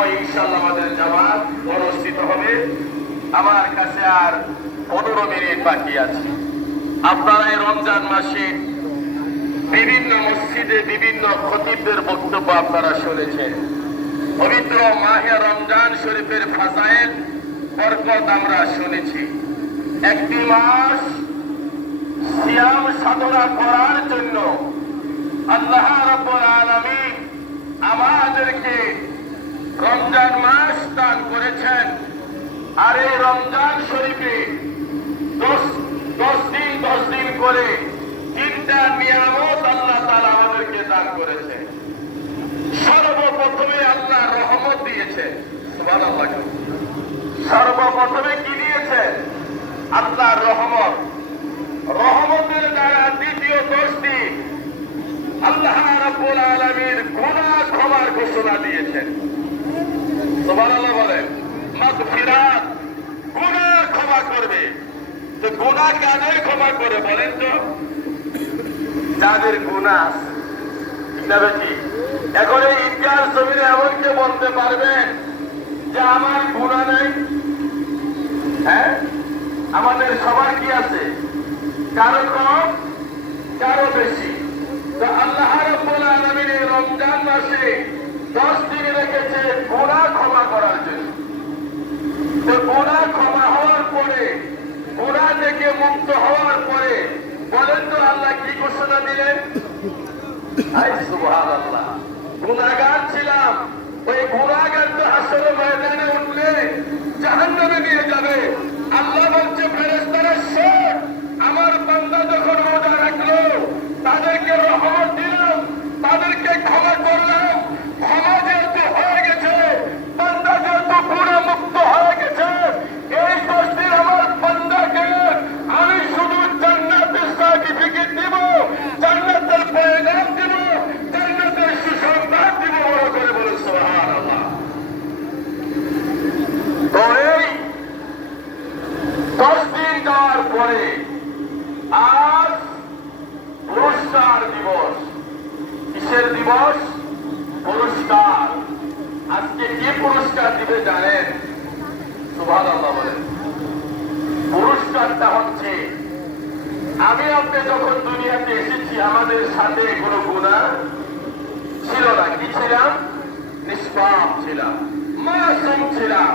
সময় ইনশাআল্লাহ আমাদের জামাত অনুষ্ঠিত হবে। আমার কাছে আর 15 মিনিট বাকি আছে। আপনারা এই রমজান মাসে বিভিন্ন মসজিদে বিভিন্ন খতিবদের বক্তব্য আপনারা শুনেছেন। পবিত্র মাহে রমজান শরীফের ফাজাইল বরকত আমরা শুনেছি। একটি মাস সিয়াম সাধনা করার জন্য আল্লাহ রাব্বুল আলামিন আমাদেরকে রমজান মাস দান করেছেন। আর এই রমজান শরীফে 10 দিন করে 3টা নিয়ামত আল্লাহ তাআলা আমাদেরকে দান করেছেন। সর্বপ্রথমে আল্লাহ রহমত দিয়েছেন। সুবহানাল্লাহ। সর্বপ্রথমে কি দিয়েছেন? আল্লাহ রহমত। রহমতের দ্বারা দ্বিতীয় 10 দিন আল্লাহ রাব্বুল আলামিন গুনাহ ক্ষমার ঘোষণা দিয়েছেন। সুবহানাল্লাহ বলেন। মাগফিরাত, গুনাহ ক্ষমা করবে। তো গুনাহ কাদের ক্ষমা করে বলেন তো? যাদের গুনাহ আছে। এখন এই ঈদগাহ জমিনে এমন কে বলতে পারবেন যে আমার গুনাহ নাই? হ্যাঁ, আমাদের সবার কি আছে? কারো কম, কারো বেশি। তো আল্লাহ রাব্বুল আলামিন এই রমজান মাসে 10 দিন রেখেছে গুনাহ ক্ষমা করার জন্য। তো গুনাহ ক্ষমা হওয়ার পরে, গুনাহ থেকে মুক্ত হওয়ার পরে বলেন তো আল্লাহ কি ঘোষণা দিলেন? সুবহানাল্লাহ। গুনাহগার ছিলাম, ওই গুনাহগার তো হাসরের ময়দানে উঠলে জাহান্নামে নিয়ে যাবে। আল্লাহ বলছে ফেরেশতারা শোন, আমার বান্দা যখন রোজা রাখলো তাদেরকে রহমত দিলাম, তাদেরকে ক্ষমা করলাম। ক্ষমা যেহেতু হয়ে গেছে, বান্দা যেহেতু গুনাহ মুক্ত হয়ে গেছে, এই 10 দিন আমার বান্দাকে আমি শুধু জান্নাতের সার্টিফিকেট দিব, জান্নাতের পয়গাম দিব, জান্নাতের সুসংবাদ দিব। বড় করে বলুন সুবহানাল্লাহ। তো এই 10 দিন যাওয়ার পরে আজ পুরস্কার দিবস। কিসের দিবস? পুরস্কার। আজকে কি পুরস্কার দিবে জানেন? সুবহানাল্লাহ বলেন। পুরস্কারটা হচ্ছে, আমি আপনি যখন দুনিয়াতে এসেছি আমাদের সাথে কোনো গুনাহ ছিল না। কি ছিলাম? নিষ্পাপ ছিলাম, মাসুম ছিলাম।